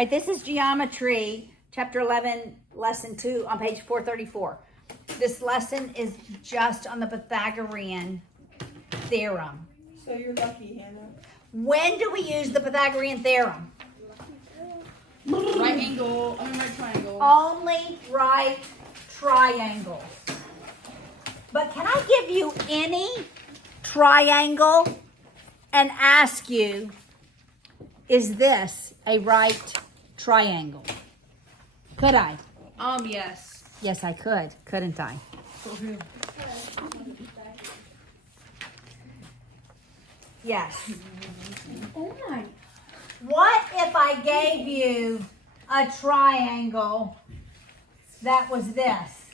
right, this is geometry, chapter 11, lesson 2 on page 434. This lesson is just on the Pythagorean theorem. So you're lucky, Hannah. When do we use the Pythagorean theorem? Right angle, right triangle. Only right triangles. But can I give you any triangle and ask you, is this a right triangle? Could I? Yes. Yes, I could, couldn't I? Yes. Oh my. What if I gave you a triangle that was this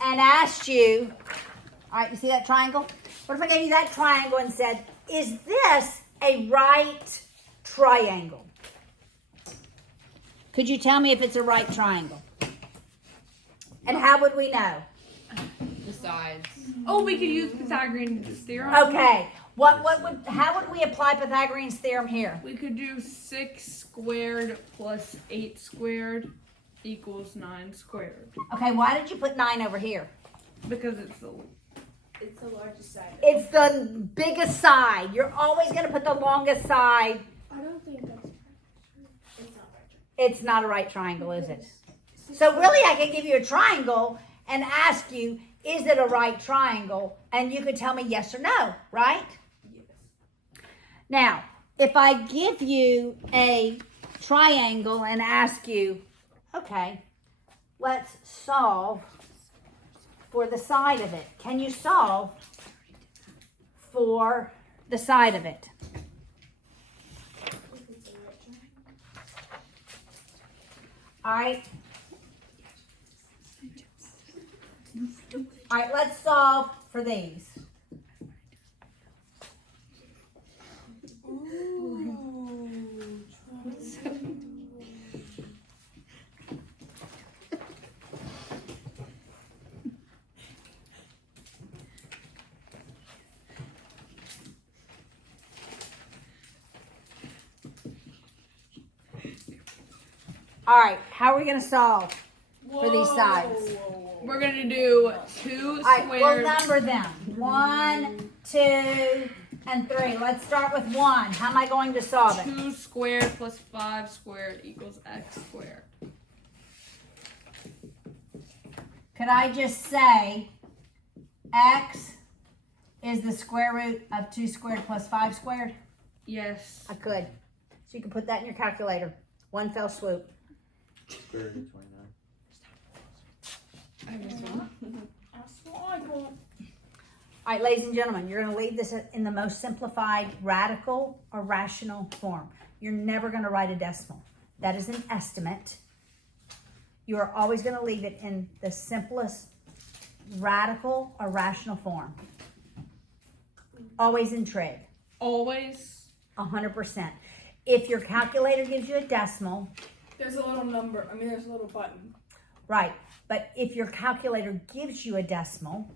and asked you, all right, you see that triangle? What if I gave you that triangle and said, is this a right triangle? Could you tell me if it's a right triangle? And how would we know? The sides. Oh, we could use Pythagorean theorem. Okay. How would we apply Pythagorean's theorem here? We could do 6 squared plus 8 squared equals 9 squared. Okay, why did you put 9 over here? Because it's the largest side. It's the biggest side. You're always going to put the longest side. I don't think that's it's not right. It's not a right triangle, is it? So really, I can give you a triangle and ask you, is it a right triangle? And you could tell me yes or no, right? Yes. Now, if I give you a triangle and ask you, okay, let's solve for the side of it. Can you solve for the side of it? All right. All right, let's solve for these. All right, how are we going to solve for these sides? We're gonna do 2 All right, we'll squared. number them. 1, 2, and 3. Let's start with 1. How am I going to solve it? 2 squared plus 5 squared equals x squared. Could I just say x is the square root of 2 squared plus 5 squared? Yes. I could. So you can put that in your calculator. One fell swoop. Square root of 29. All right, ladies and gentlemen, you're going to leave this in the most simplified, radical, or rational form. You're never going to write a decimal. That is an estimate. You are always going to leave it in the simplest, radical, or rational form. Always in trig. Always. 100%. If your calculator gives you a decimal, There's a little number. There's a little button. right, but if your calculator gives you a decimal,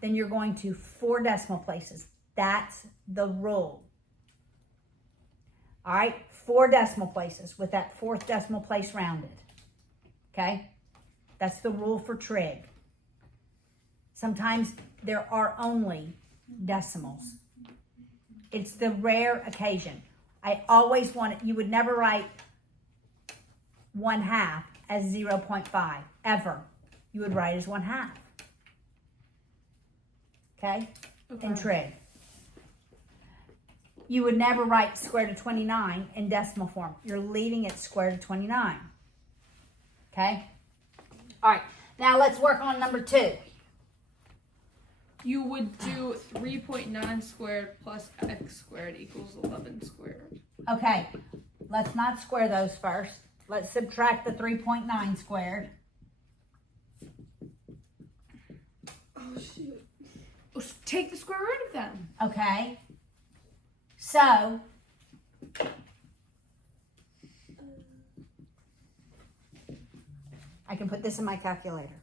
then you're going to 4 decimal places. That's the rule. All right, 4 decimal places with that 4th decimal place rounded. Okay, that's the rule for trig. Sometimes there are only decimals. It's the rare occasion. I always want it, you would never write 1/2 as 0.5, ever. You would write as 1/2. Okay? In trig. You would never write square root of 29 in decimal form. You're leaving it square root of 29. Okay? All right. Now let's work on number 2. You would do 3.9 squared plus x squared equals 11 squared. Okay. Let's not square those first. Let's subtract the 3.9 squared. Oh shoot. Oh, take the square root of them. Okay? So, I can put this in my calculator.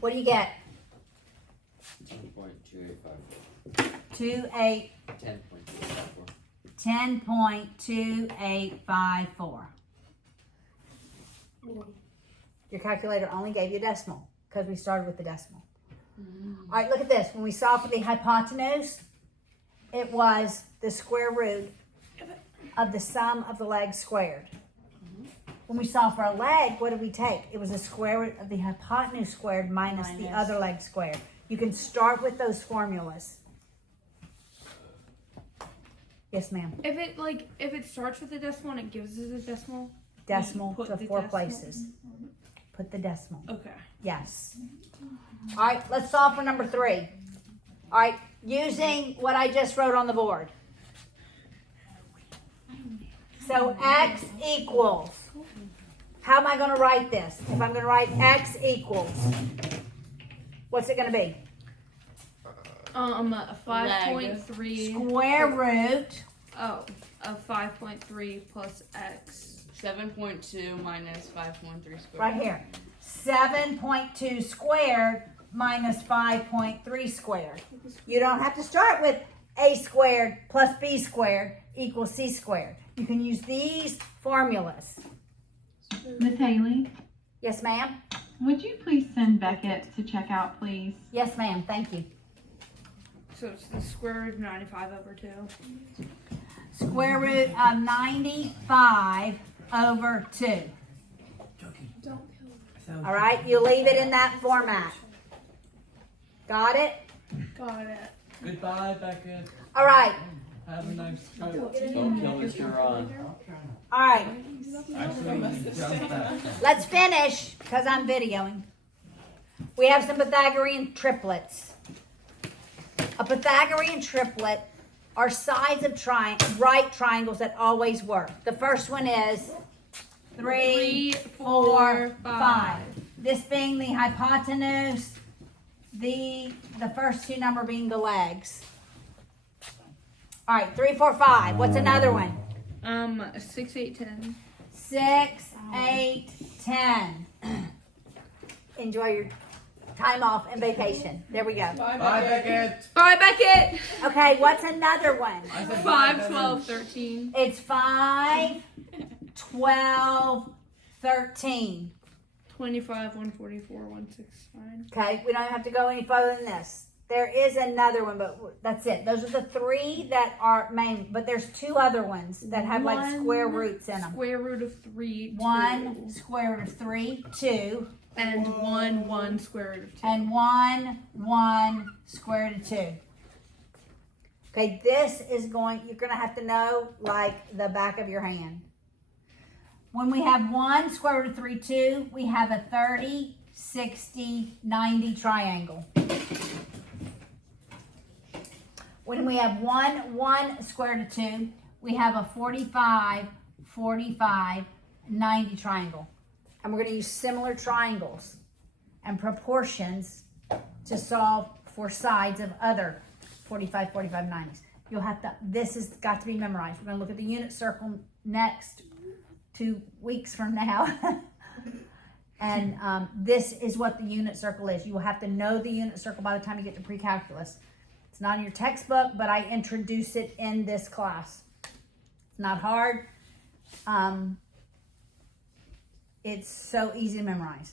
What do you get? 10.2854. 10.2854. Your calculator only gave you a decimal because we started with the decimal. All right, look at this. When we solved for the hypotenuse, it was the square root of the sum of the legs squared. When we solved for a leg, what did we take? It was the square root of the hypotenuse squared minus the other leg squared. You can start with those formulas. Yes, ma'am. If it starts with a decimal and it gives us a decimal. Decimal put to the 4 decimal. places. Put the decimal. Okay. Yes. All right, let's solve for number 3. All right, using what I just wrote on the board. So x equals, how am I going to write this? If I'm going to write x equals, what's it going to be? 5.3. Square root Oh, of 5.3 plus x. 7.2 minus 5.3 squared. right here. 7.2 squared minus 5.3 squared. You don't have to start with a squared plus b squared equals c squared. You can use these formulas. Miss Haley, Yes, ma'am? would you please send Beckett to check out, please? Yes, ma'am. Thank you. So it's the square root of 95 over 2. Square root of 95 over 2. Don't kill me. All right? You leave it in that format. Got it? Got it. Goodbye, Beckett. All right. Have a nice trip. Don't kill us, you're on. All right. Actually, jump back. Let's finish because I'm videoing. We have some Pythagorean triplets. A Pythagorean triplet are sides of right triangles that always work. The first one is 3, 4, 5. This being the hypotenuse, the first two number being the legs. All right, 3, 4, 5. What's another one? 6, 8, 10. 6, 8, 10. Enjoy your time off and vacation. There we go. Bye, Beckett. All right, Beckett. Okay, what's another one? I said 5, 12, 13. It's 5, 12, 13. 25, 144, 169. Okay, we don't have to go any further than this. There is another one, but that's it. Those are the 3 that are main, but there's 2 other ones that have like square roots in them. Square root of 3, 1 2. square root of 3, 2, And 1 square root of 2. and 1 square root of 2. Okay, this is you're going to have to know like the back of your hand. When we have 1 square root of 3, 2, we have a 30, 60, 90 triangle. When we have 1 square root of 2, we have a 45, 45, 90 triangle. And we're going to use similar triangles and proportions to solve for sides of other 45, 45, 90s. You'll have to, this has got to be memorized. We're going to look at the unit circle next 2 weeks from now. And this is what the unit circle is. You will have to know the unit circle by the time you get to pre-calculus. It's not in your textbook, but I introduce it in this class. It's not hard. It's so easy to memorize.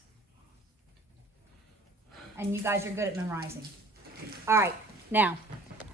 And you guys are good at memorizing. All right, now,